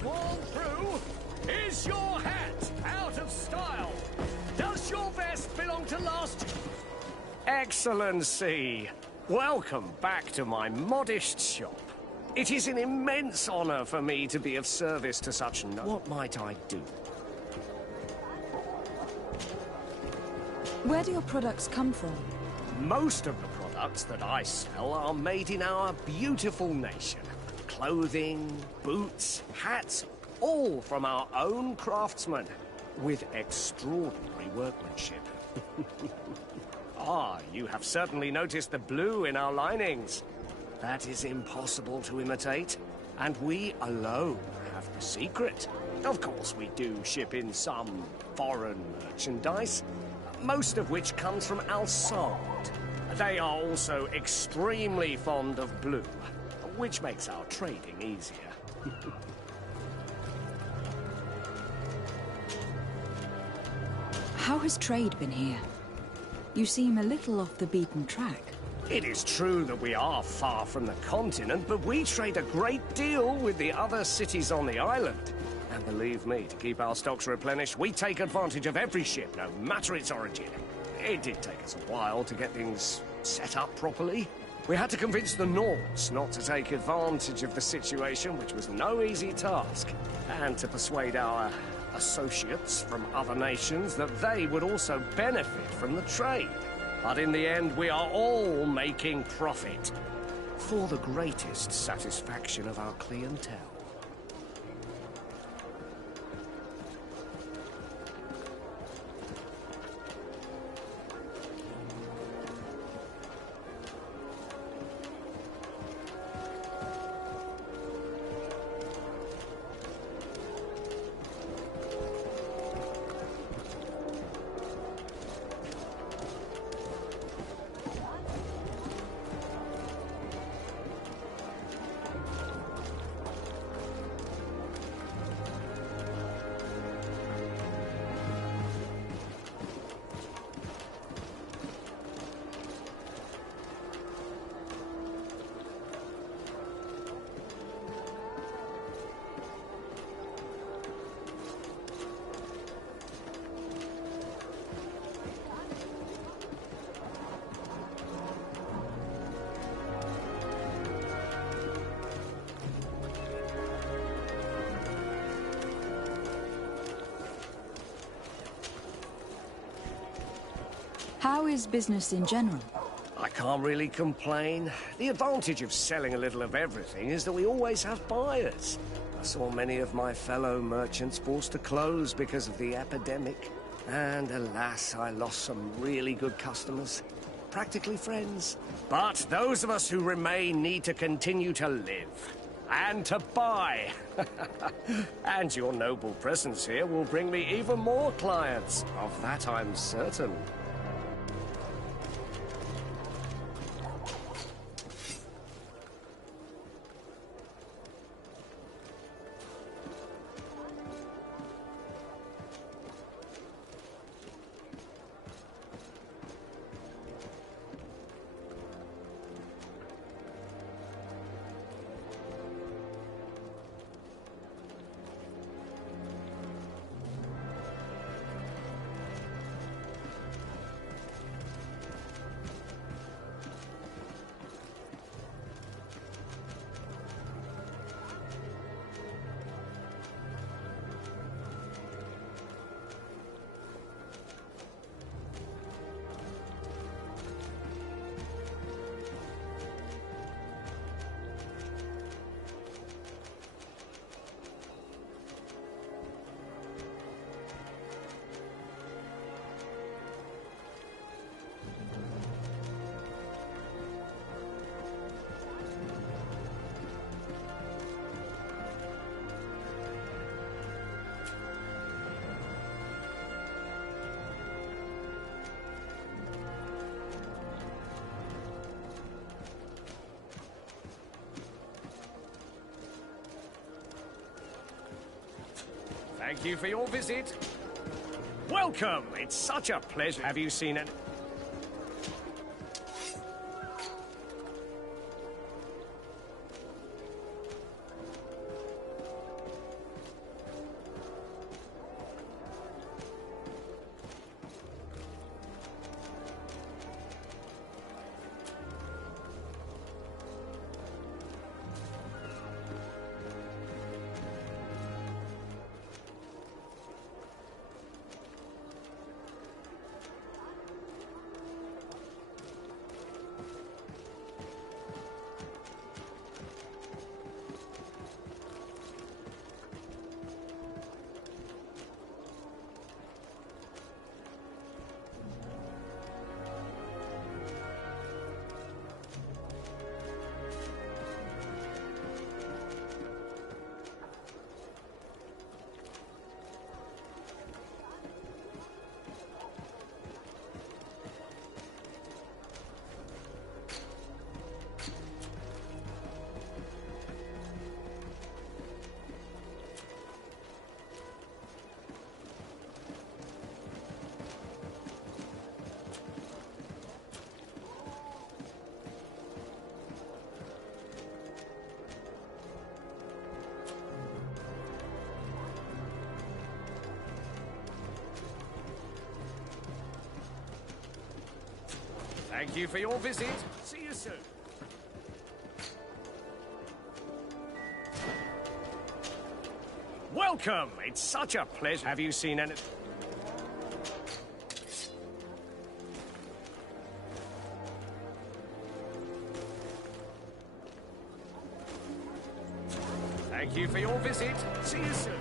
sworn through? Is your hat out of style? Does your vest belong to last... Excellency, welcome back to my modest shop. It is an immense honor for me to be of service to such What might I do? Where do your products come from? Most of the products that I sell are made in our beautiful nation. Clothing, boots, hats, all from our own craftsmen, with extraordinary workmanship. Ah, you have certainly noticed the blue in our linings. That is impossible to imitate, and we alone have the secret. Of course, we do ship in some foreign merchandise, most of which comes from Alsard. They are also extremely fond of blue, which makes our trading easier. How has trade been here? You seem a little off the beaten track. It is true that we are far from the continent, but we trade a great deal with the other cities on the island. And believe me, to keep our stocks replenished, we take advantage of every ship, no matter its origin. It did take us a while to get things set up properly. We had to convince the Nords not to take advantage of the situation, which was no easy task, and to persuade our associates from other nations that they would also benefit from the trade. But in the end, we are all making profit, for the greatest satisfaction of our clientele. How is business in general? I can't really complain. The advantage of selling a little of everything is that we always have buyers. I saw many of my fellow merchants forced to close because of the epidemic. And alas, I lost some really good customers. Practically friends. But those of us who remain need to continue to live. And to buy. And your noble presence here will bring me even more clients. Of that I'm certain. Thank you for your visit. Welcome! It's such a pleasure. Have you seen it? Thank you for your visit. See you soon. Welcome! It's such a pleasure. Have you seen any... Thank you for your visit. See you soon.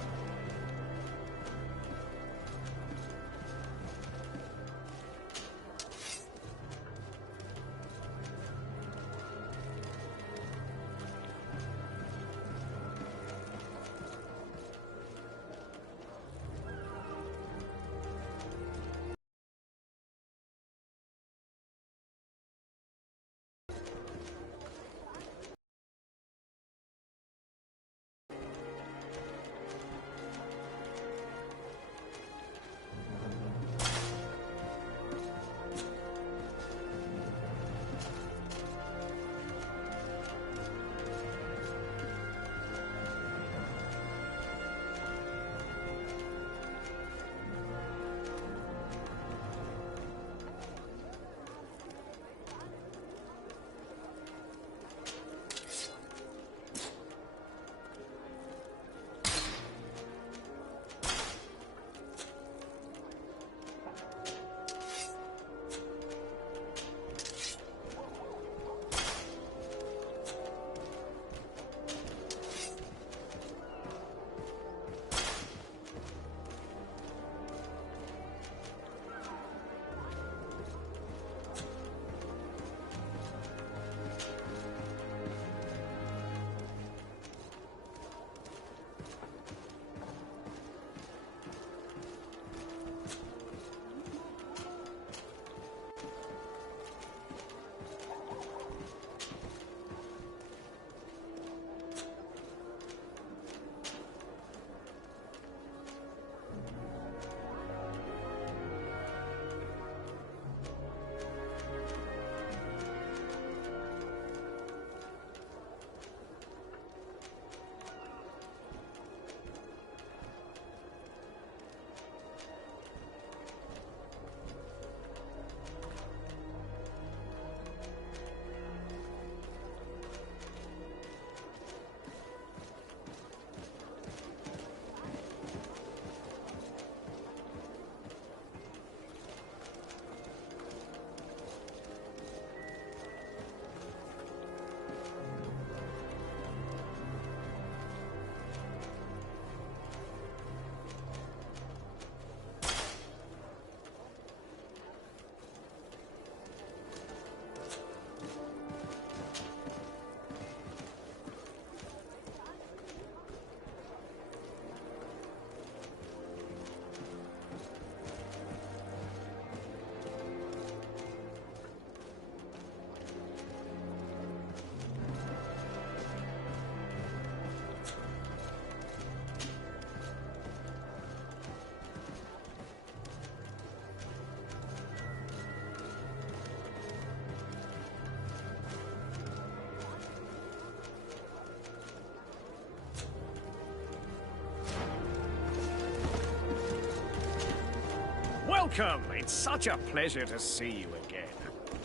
Welcome! It's such a pleasure to see you again.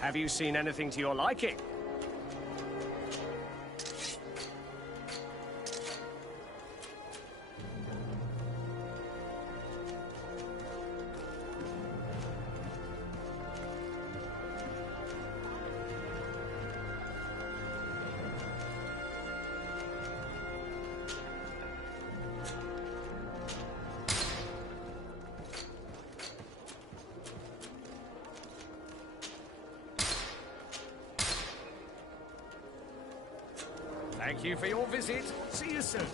Have you seen anything to your liking? Thank you for your visit. See you soon.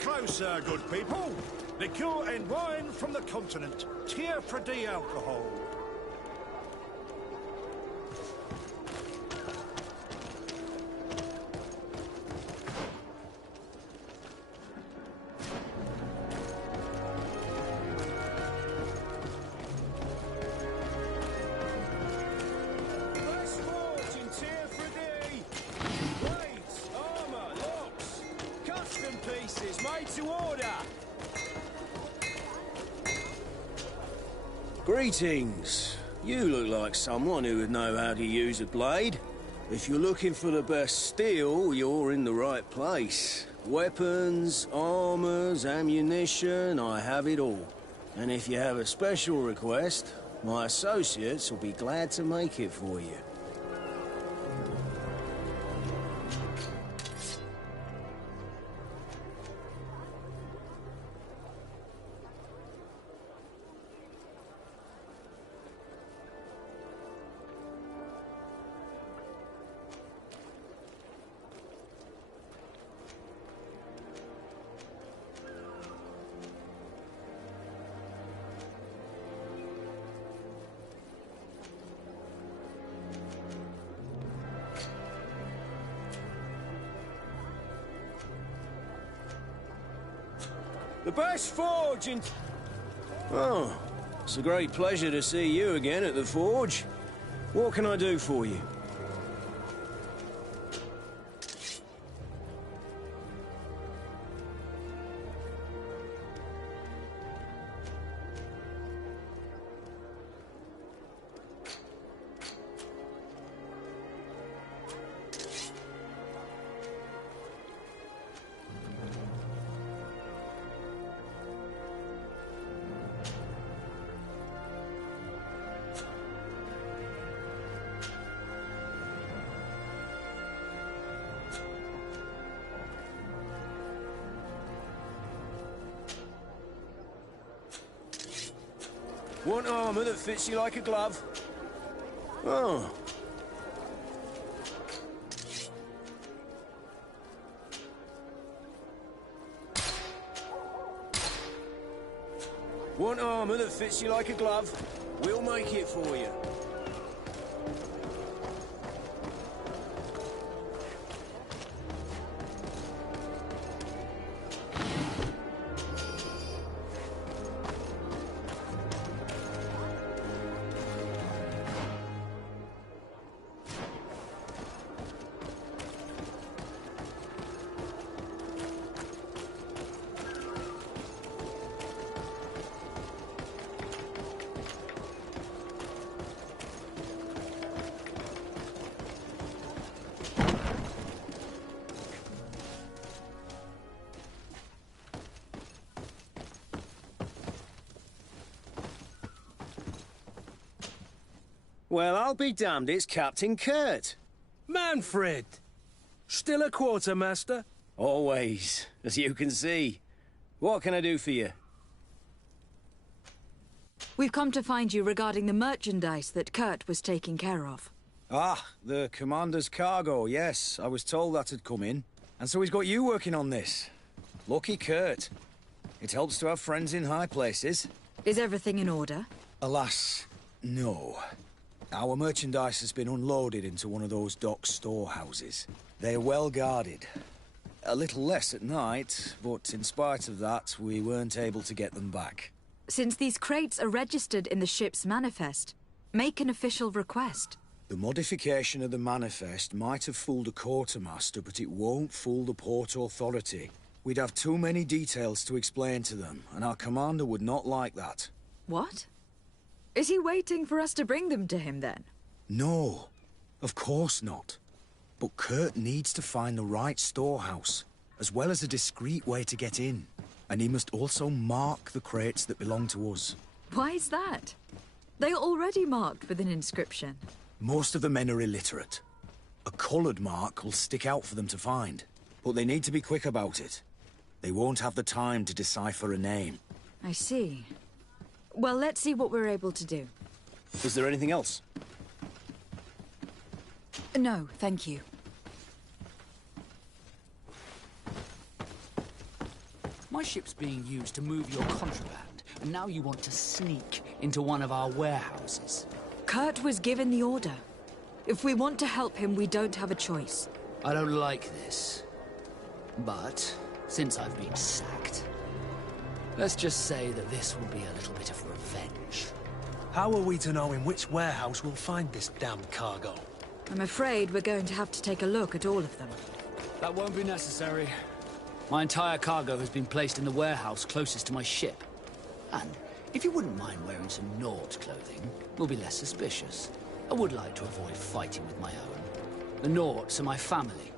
Closer, good people. Liqueur and wine from the continent. Tier for de alcohol. pieces, made to order. Greetings. You look like someone who would know how to use a blade. If you're looking for the best steel, you're in the right place. Weapons, armors, ammunition, I have it all. And if you have a special request, my associates will be glad to make it for you. The best forge in... Oh, it's a great pleasure to see you again at the forge. What can I do for you? Want armor that fits you like a glove? Oh. Want armor that fits you like a glove? We'll make it for you. Well, I'll be damned, it's Captain Kurt. Manfred! Still a quartermaster? Always, as you can see. What can I do for you? We've come to find you regarding the merchandise that Kurt was taking care of. Ah, the commander's cargo, yes. I was told that had come in. And so he's got you working on this. Lucky Kurt. It helps to have friends in high places. Is everything in order? Alas, no. Our merchandise has been unloaded into one of those dock storehouses. They're well guarded. A little less at night, but in spite of that, we weren't able to get them back. Since these crates are registered in the ship's manifest, make an official request. The modification of the manifest might have fooled a quartermaster, but it won't fool the Port Authority. We'd have too many details to explain to them, and our commander would not like that. What? Is he waiting for us to bring them to him, then? No, of course not. But Kurt needs to find the right storehouse, as well as a discreet way to get in. And he must also mark the crates that belong to us. Why is that? They are already marked with an inscription. Most of the men are illiterate. A coloured mark will stick out for them to find, but they need to be quick about it. They won't have the time to decipher a name. I see. Well, let's see what we're able to do. Is there anything else? No, thank you. My ship's being used to move your contraband, and now you want to sneak into one of our warehouses. Kurt was given the order. If we want to help him, we don't have a choice. I don't like this. But, since I've been sacked, let's just say that this will be a little bit of revenge. How are we to know in which warehouse we'll find this damned cargo? I'm afraid we're going to have to take a look at all of them. That won't be necessary. My entire cargo has been placed in the warehouse closest to my ship. And if you wouldn't mind wearing some Nord clothing, we'll be less suspicious. I would like to avoid fighting with my own. The Nords are my family.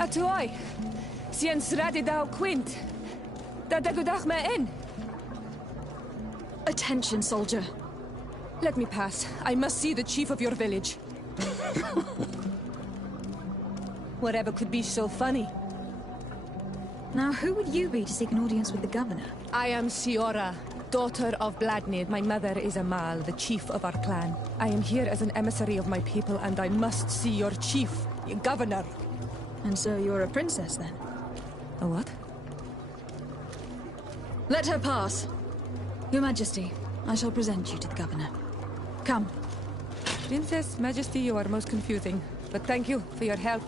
Atuoi, sien sradi dau quint. Da dagudach me in. Attention, soldier. Let me pass. I must see the chief of your village. Whatever could be so funny. Now, who would you be to seek an audience with the governor? I am Siora, daughter of Bladnid. My mother is Amal, the chief of our clan. I am here as an emissary of my people, and I must see your chief, your governor. And so you're a princess, then? A what? Let her pass. Your Majesty, I shall present you to the governor. Come. Princess, Majesty, you are most confusing. But thank you for your help.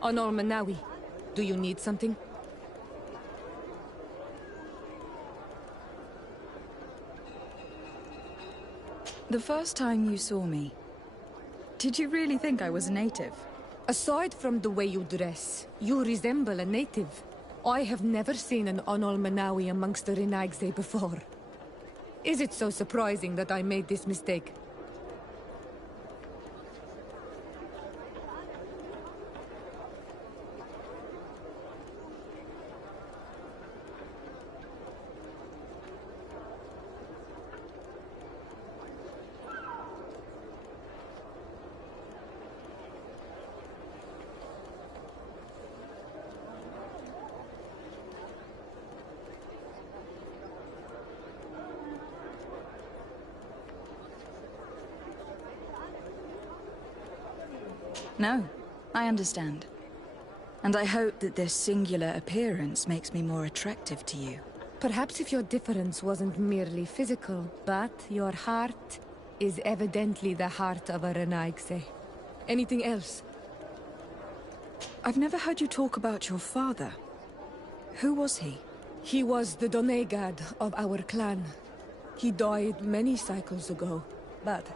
Honor Manawi, do you need something? The first time you saw me, did you really think I was a native? Aside from the way you dress, you resemble a native. I have never seen an Onol Manawi amongst the Renaigse before. Is it so surprising that I made this mistake? No, I understand. And I hope that this singular appearance makes me more attractive to you. Perhaps if your difference wasn't merely physical, but your heart is evidently the heart of a Renaigse. Anything else? I've never heard you talk about your father. Who was he? He was the Donegad of our clan. He died many cycles ago, but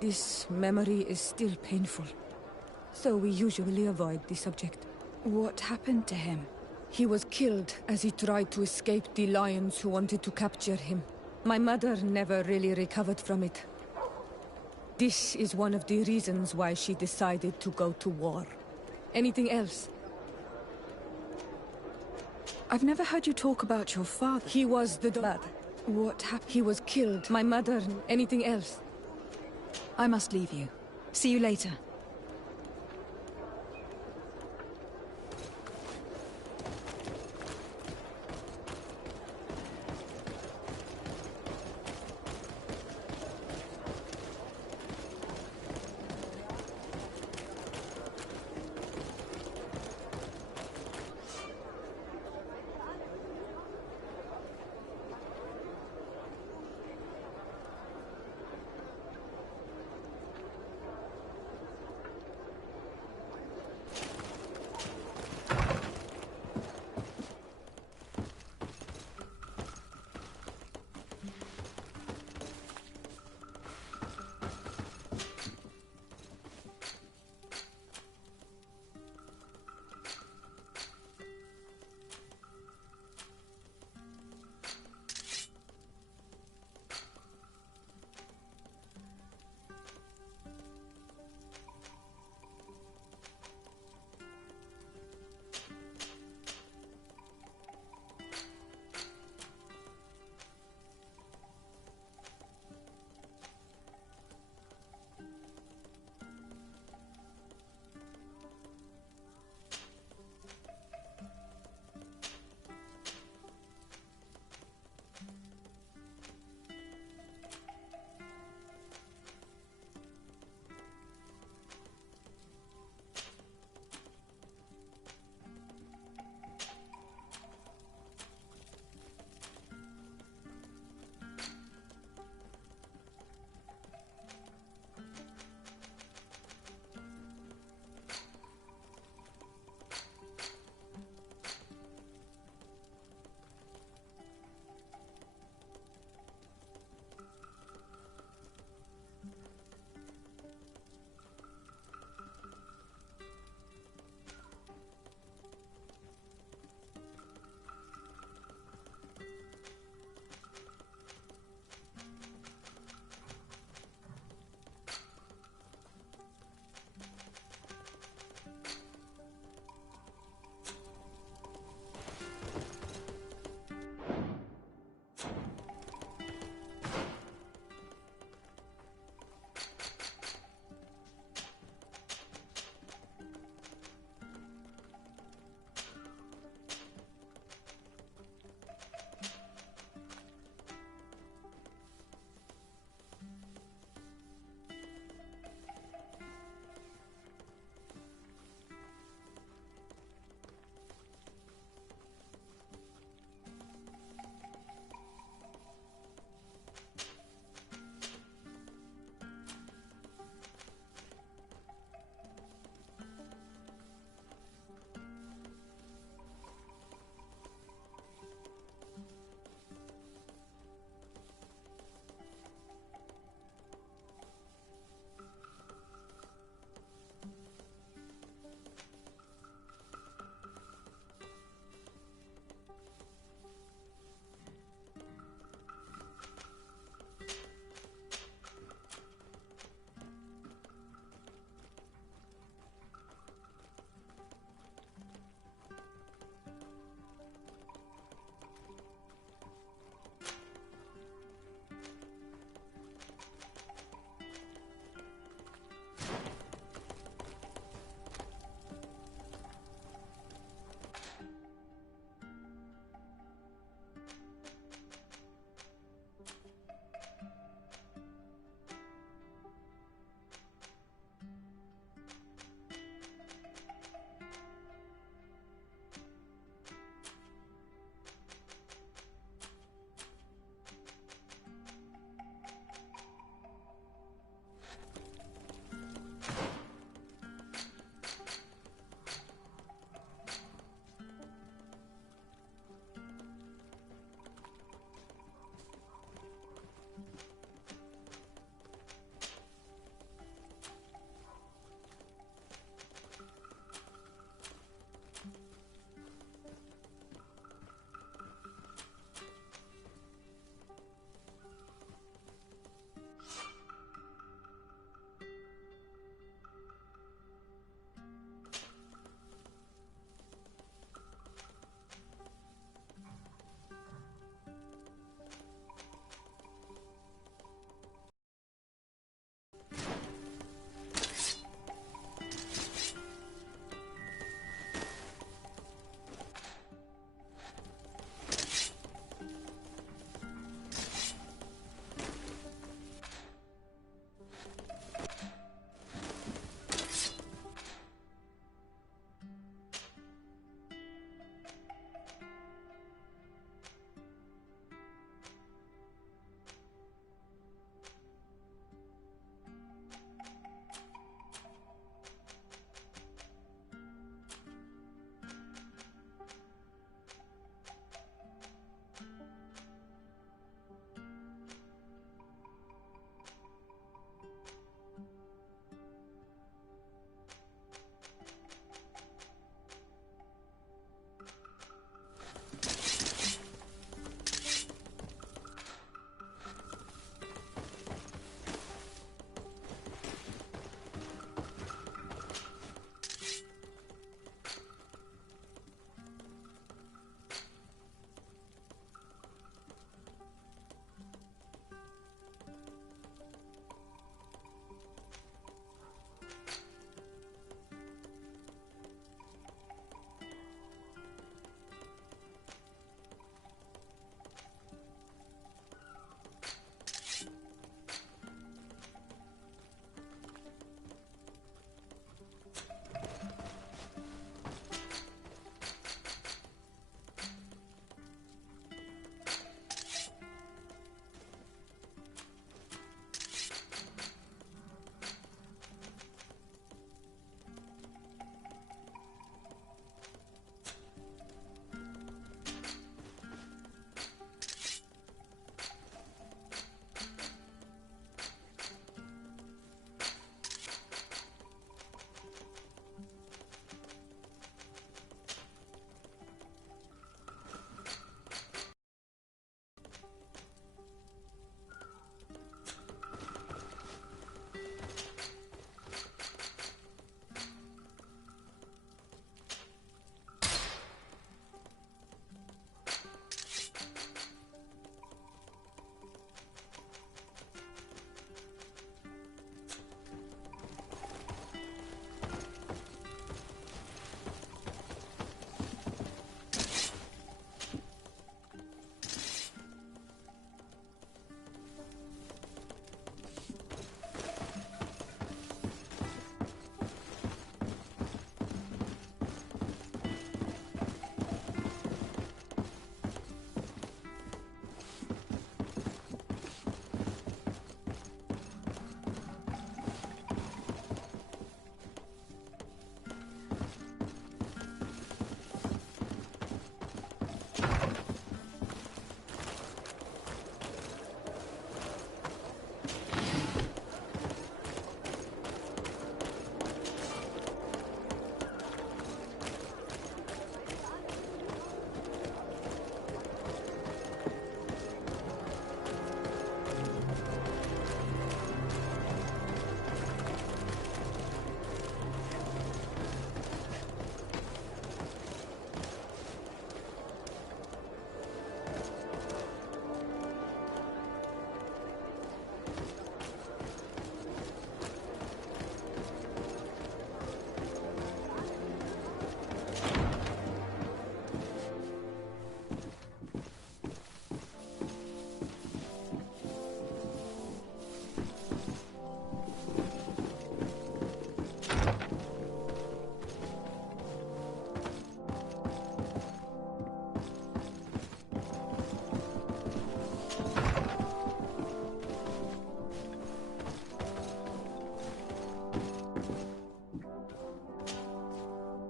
this memory is still painful. So we usually avoid the subject. What happened to him? He was killed as he tried to escape the lions who wanted to capture him. My mother never really recovered from it. This is one of the reasons why she decided to go to war. Anything else? I've never heard you talk about your father. He was the dad. What happened? He was killed. My mother... Anything else? I must leave you. See you later.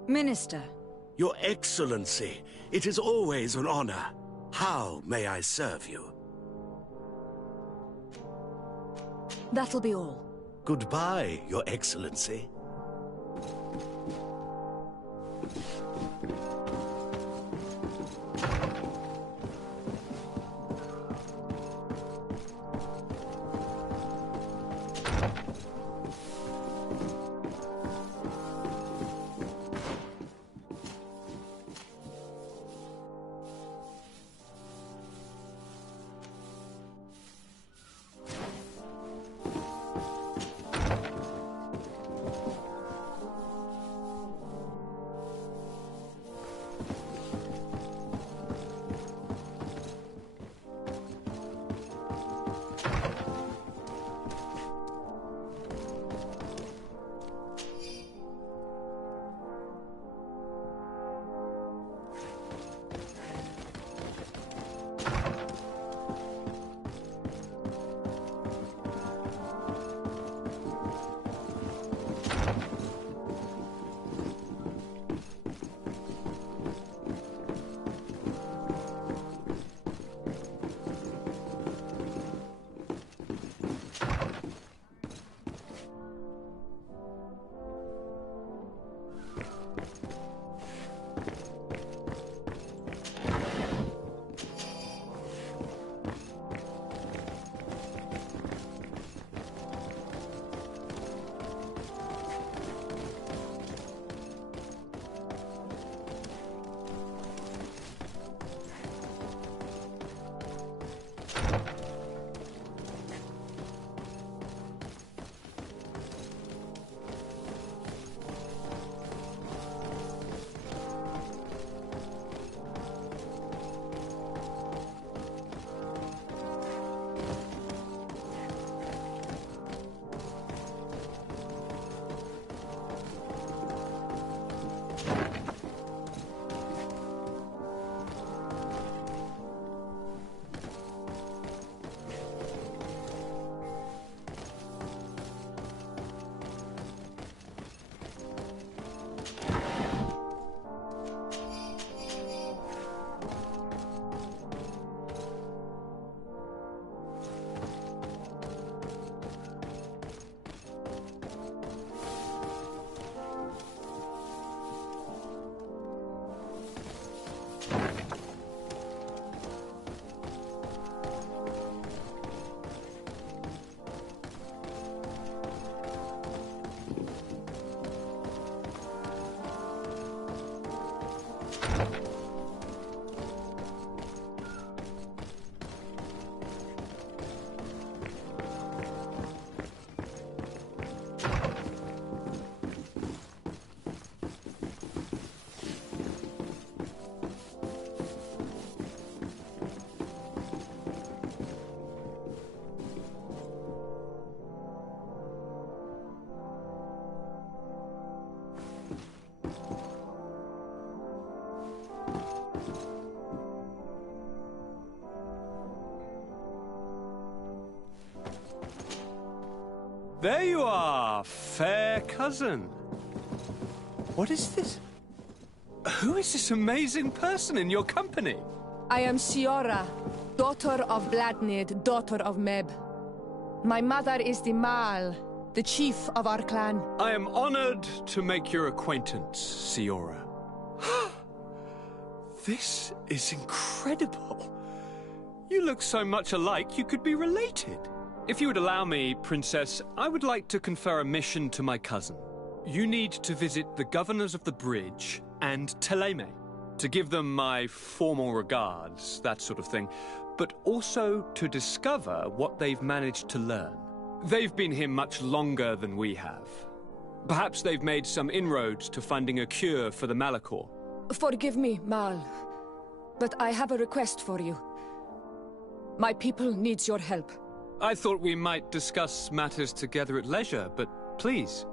Minister. Your Excellency, it is always an honor. How may I serve you? That'll be all. Goodbye, Your Excellency. There you are, fair cousin. What is this? Who is this amazing person in your company? I am Shiora, daughter of Bladnid, daughter of Meb. My mother is the Mal, the chief of our clan. I am honored to make your acquaintance, Siora. This is incredible. You look so much alike you could be related. If you would allow me, Princess, I would like to confer a mission to my cousin. You need to visit the governors of the bridge and Teleme, to give them my formal regards, that sort of thing, but also to discover what they've managed to learn. They've been here much longer than we have. Perhaps they've made some inroads to finding a cure for the Malachor. Forgive me, Mal, but I have a request for you. My people needs your help. I thought we might discuss matters together at leisure, but please,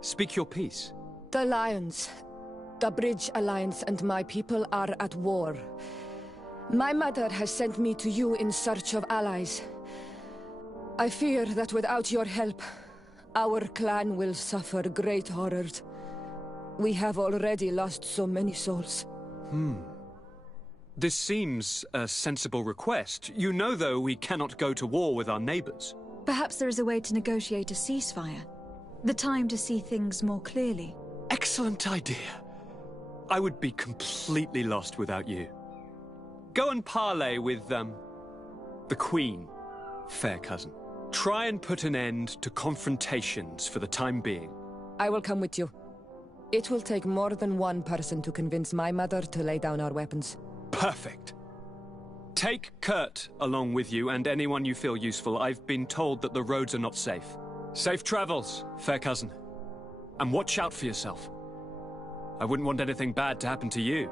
speak your piece. The Lions, the Bridge Alliance and my people are at war. My mother has sent me to you in search of allies. I fear that without your help, our clan will suffer great horrors. We have already lost so many souls. This seems a sensible request. You know, though, we cannot go to war with our neighbors. Perhaps there is a way to negotiate a ceasefire. The time to see things more clearly. Excellent idea. I would be completely lost without you. Go and parley with, the Queen, fair cousin. Try and put an end to confrontations for the time being. I will come with you. It will take more than one person to convince my mother to lay down our weapons. Perfect. Take Kurt along with you and anyone you feel useful. I've been told that the roads are not safe. Safe travels, fair cousin. And watch out for yourself. I wouldn't want anything bad to happen to you.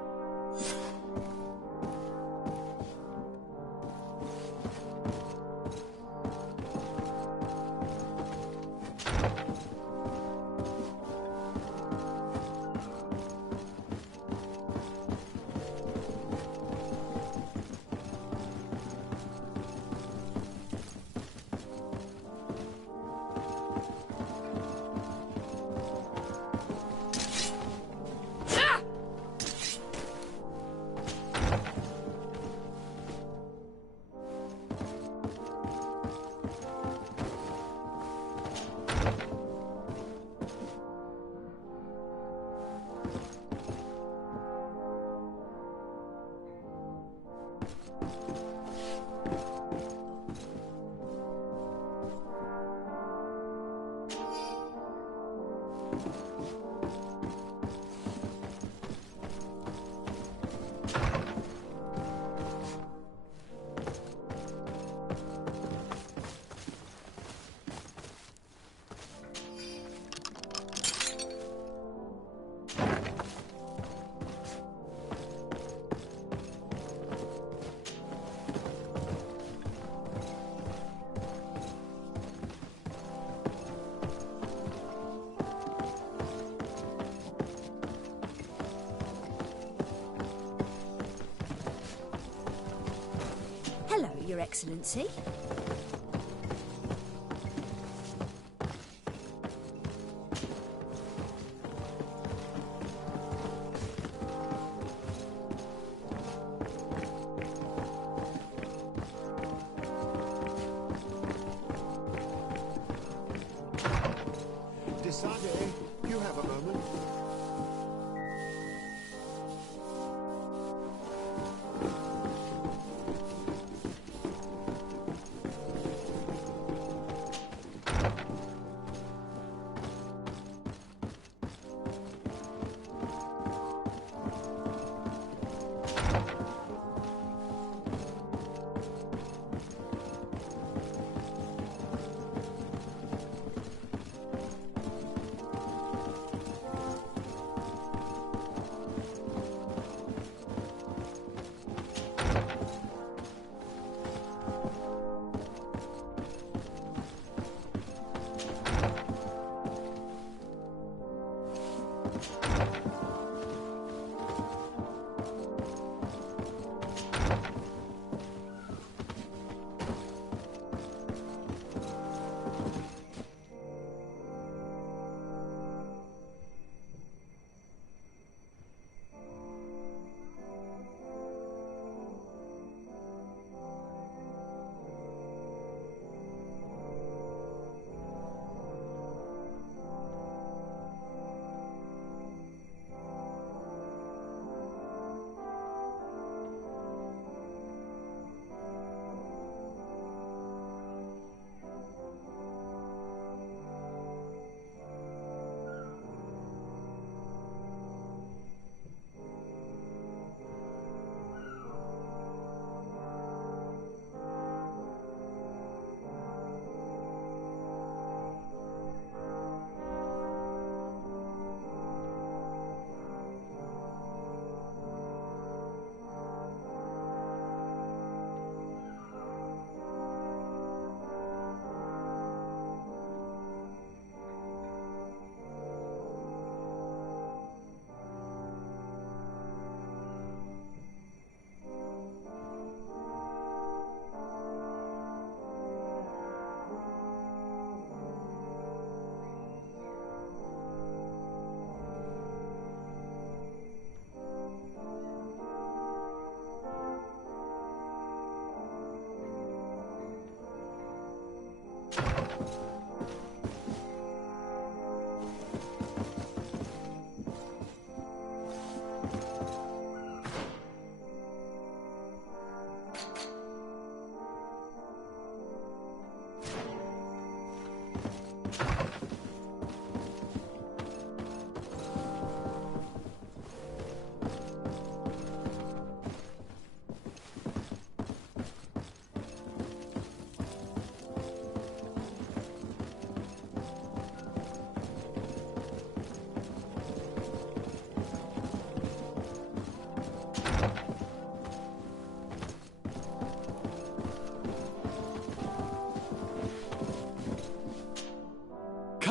Hello, Your Excellency. Decided, you have a moment.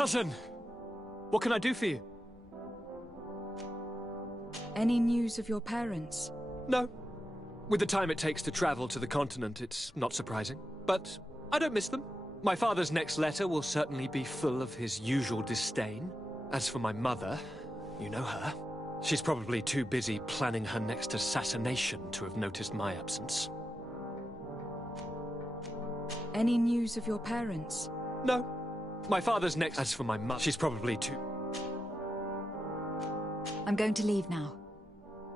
Cousin! What can I do for you? Any news of your parents? No. With the time it takes to travel to the continent, it's not surprising. But I don't miss them. My father's next letter will certainly be full of his usual disdain. As for my mother, you know her. She's probably too busy planning her next assassination to have noticed my absence. Any news of your parents? No. My father's next... As for my mother, she's probably too... I'm going to leave now.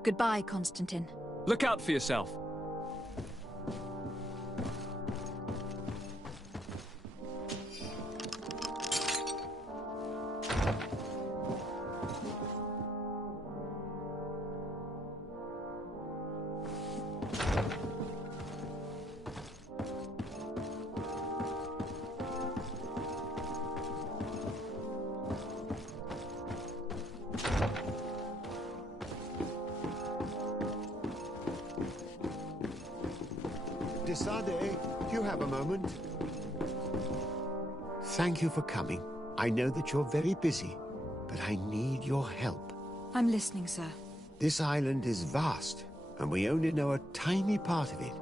Goodbye, Constantine. Look out for yourself. Desade, you have a moment. Thank you for coming. I know that you're very busy, but I need your help. I'm listening, sir. This island is vast, and we only know a tiny part of it.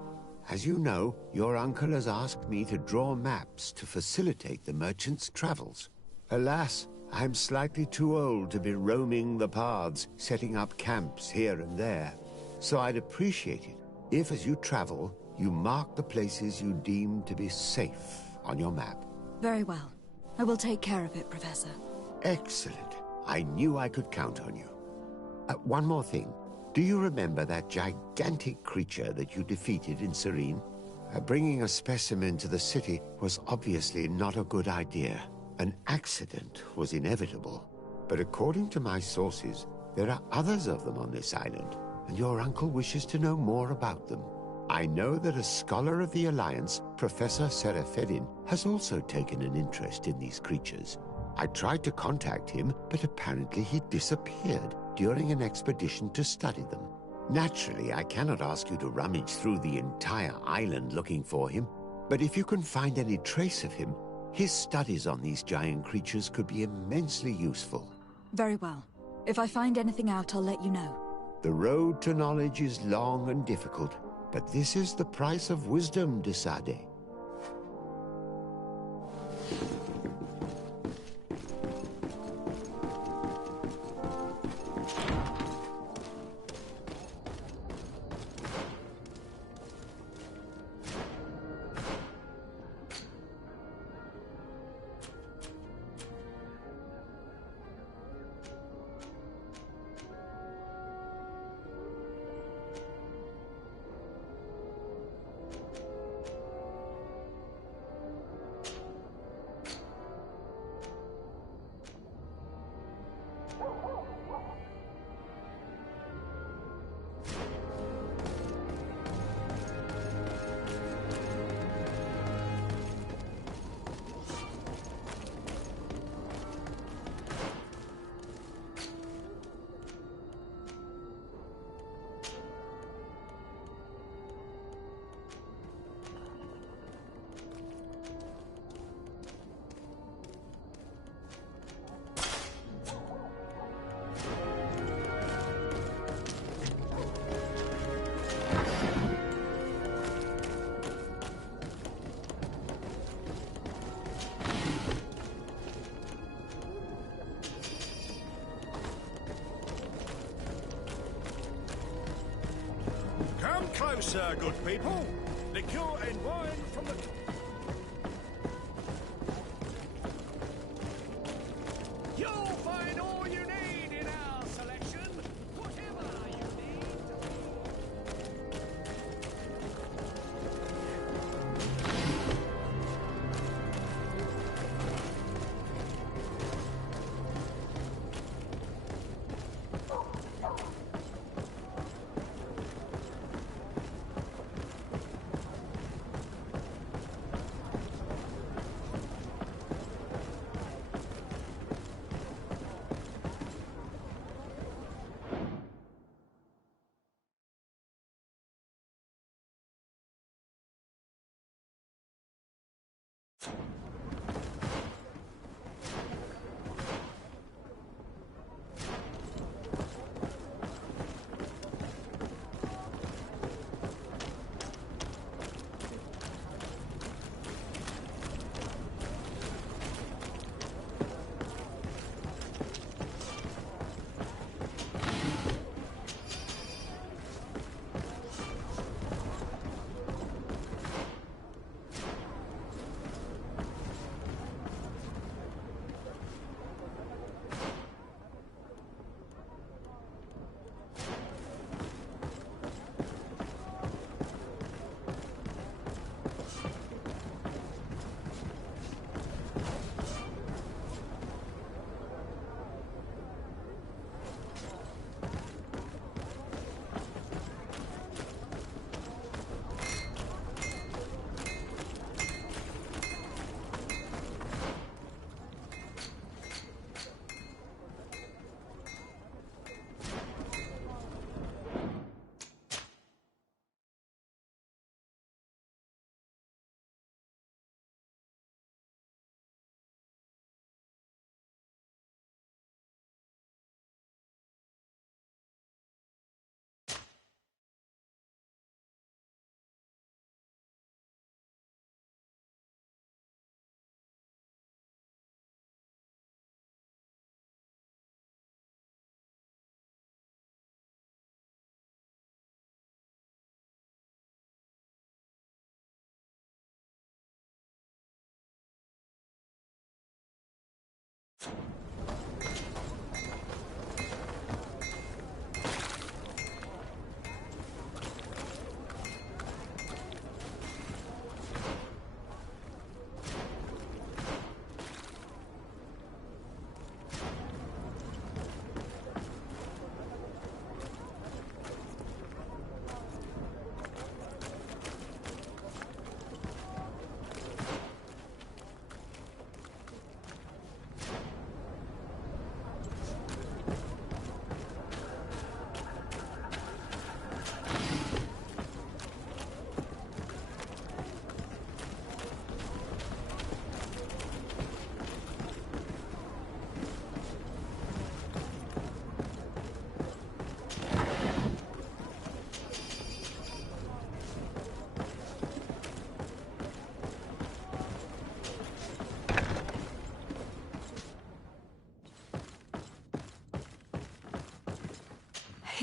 As you know, your uncle has asked me to draw maps to facilitate the merchant's travels. Alas, I'm slightly too old to be roaming the paths, setting up camps here and there. So I'd appreciate it if, as you travel, you mark the places you deem to be safe on your map. Very well. I will take care of it, Professor. Excellent. I knew I could count on you. One more thing. Do you remember that gigantic creature that you defeated in Serene? Bringing a specimen to the city was obviously not a good idea. An accident was inevitable. But according to my sources, there are others of them on this island, and your uncle wishes to know more about them. I know that a scholar of the Alliance, Professor Serafedin, has also taken an interest in these creatures. I tried to contact him, but apparently he disappeared during an expedition to study them. Naturally, I cannot ask you to rummage through the entire island looking for him, but if you can find any trace of him, his studies on these giant creatures could be immensely useful. Very well. If I find anything out, I'll let you know. The road to knowledge is long and difficult, but this is the price of wisdom, Desade. Come closer, good people. Liquor and wine from the... You'll find all you need in our selection. Whatever you need.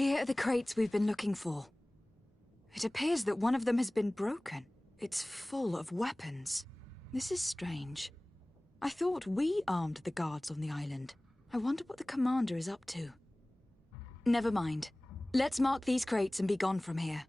Here are the crates we've been looking for. It appears that one of them has been broken. It's full of weapons. This is strange. I thought we armed the guards on the island. I wonder what the commander is up to. Never mind. Let's mark these crates and be gone from here.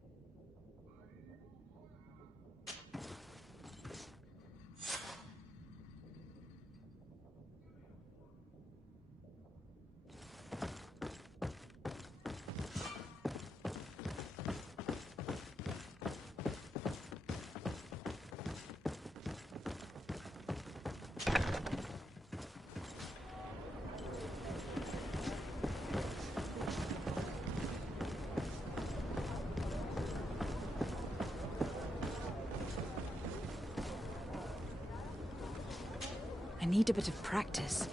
I need a bit of practice.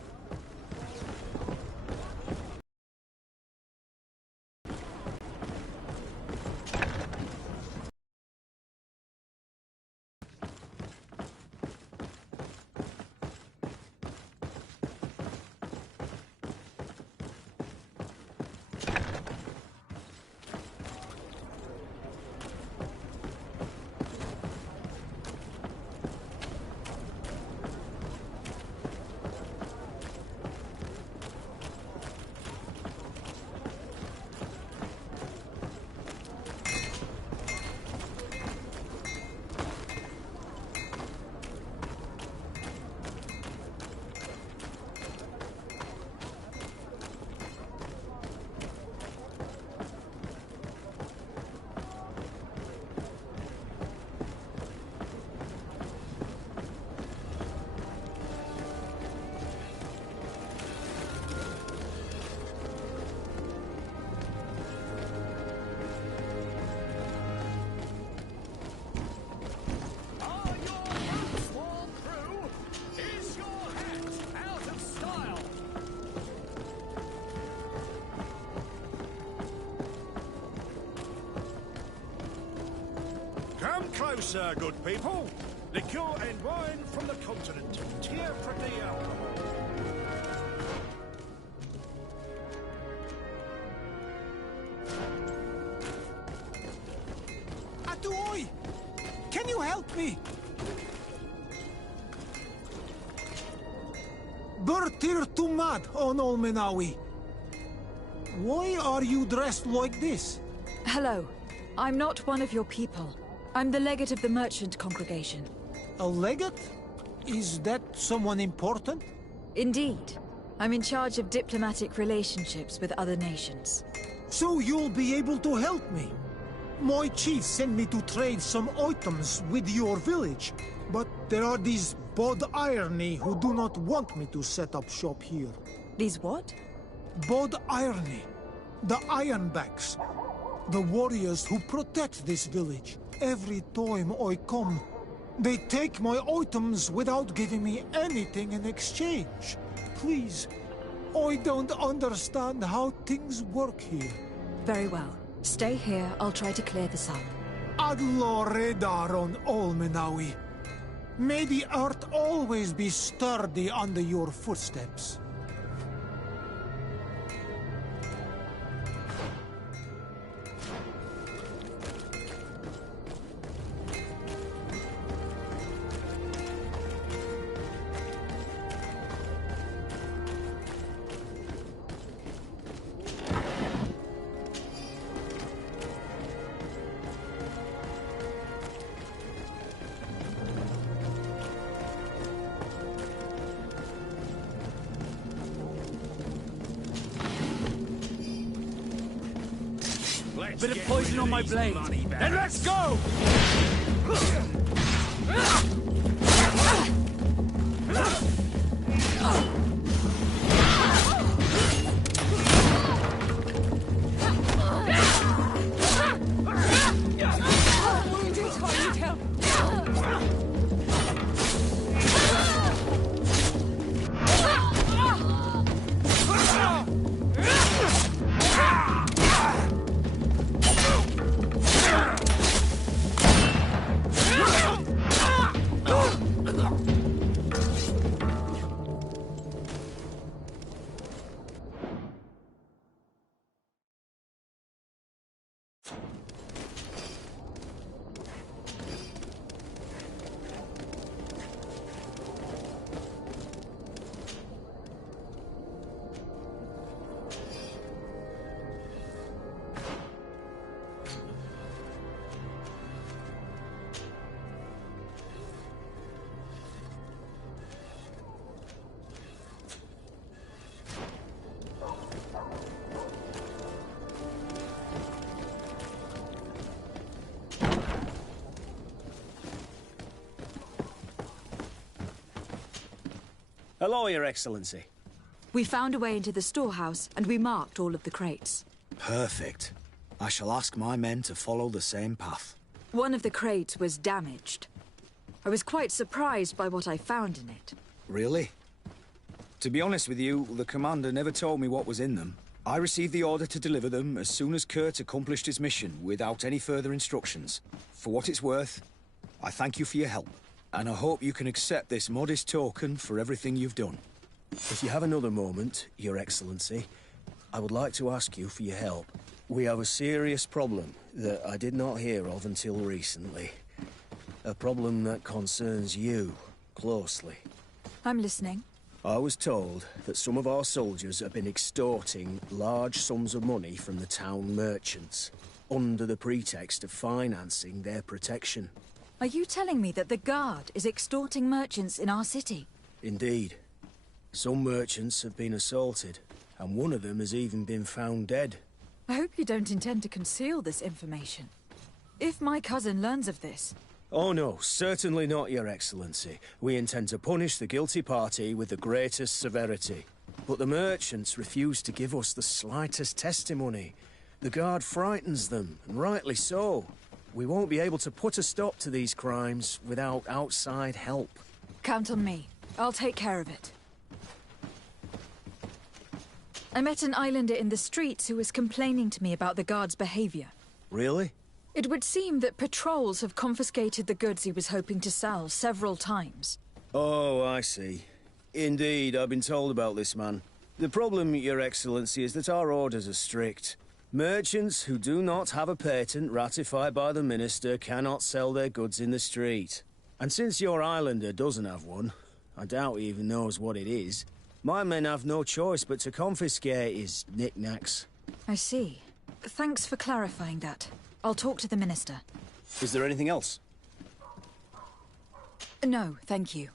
Come closer, good people. Liqueur and wine from the continent. Tear pretty alcohol. Atuoi! Can you help me? Bertir Tumad on Olmenawi. Why are you dressed like this? Hello. I'm not one of your people. I'm the legate of the merchant congregation. A legate? Is that someone important? Indeed. I'm in charge of diplomatic relationships with other nations. So you'll be able to help me. My chief sent me to trade some items with your village, but there are these Bod Irony who do not want me to set up shop here. These what? Bod Irony. The Ironbacks. The warriors who protect this village. Every time I come, they take my items without giving me anything in exchange. Please, I don't understand how things work here. Very well. Stay here, I'll try to clear this up. Adlo Redar on Olmenawi. May the earth always be sturdy under your footsteps. Bit of poison on my blade. Then let's go! Hello, Your Excellency. We found a way into the storehouse, and we marked all of the crates. Perfect. I shall ask my men to follow the same path. One of the crates was damaged. I was quite surprised by what I found in it. Really? To be honest with you, the commander never told me what was in them. I received the order to deliver them as soon as Kurt accomplished his mission, without any further instructions. For what it's worth, I thank you for your help, and I hope you can accept this modest token for everything you've done. If you have another moment, Your Excellency, I would like to ask you for your help. We have a serious problem that I did not hear of until recently. A problem that concerns you closely. I'm listening. I was told that some of our soldiers have been extorting large sums of money from the town merchants, under the pretext of financing their protection. Are you telling me that the Guard is extorting merchants in our city? Indeed. Some merchants have been assaulted, and one of them has even been found dead. I hope you don't intend to conceal this information. If my cousin learns of this... Oh no, certainly not, Your Excellency. We intend to punish the guilty party with the greatest severity. But the merchants refuse to give us the slightest testimony. The Guard frightens them, and rightly so. We won't be able to put a stop to these crimes without outside help. Count on me. I'll take care of it. I met an islander in the streets who was complaining to me about the Guard's behavior. Really? It would seem that patrols have confiscated the goods he was hoping to sell several times. Oh, I see. Indeed, I've been told about this man. The problem, Your Excellency, is that our orders are strict. Merchants who do not have a patent ratified by the Minister cannot sell their goods in the street. And since your islander doesn't have one, I doubt he even knows what it is, my men have no choice but to confiscate his knickknacks. I see. Thanks for clarifying that. I'll talk to the Minister. Is there anything else? No, thank you.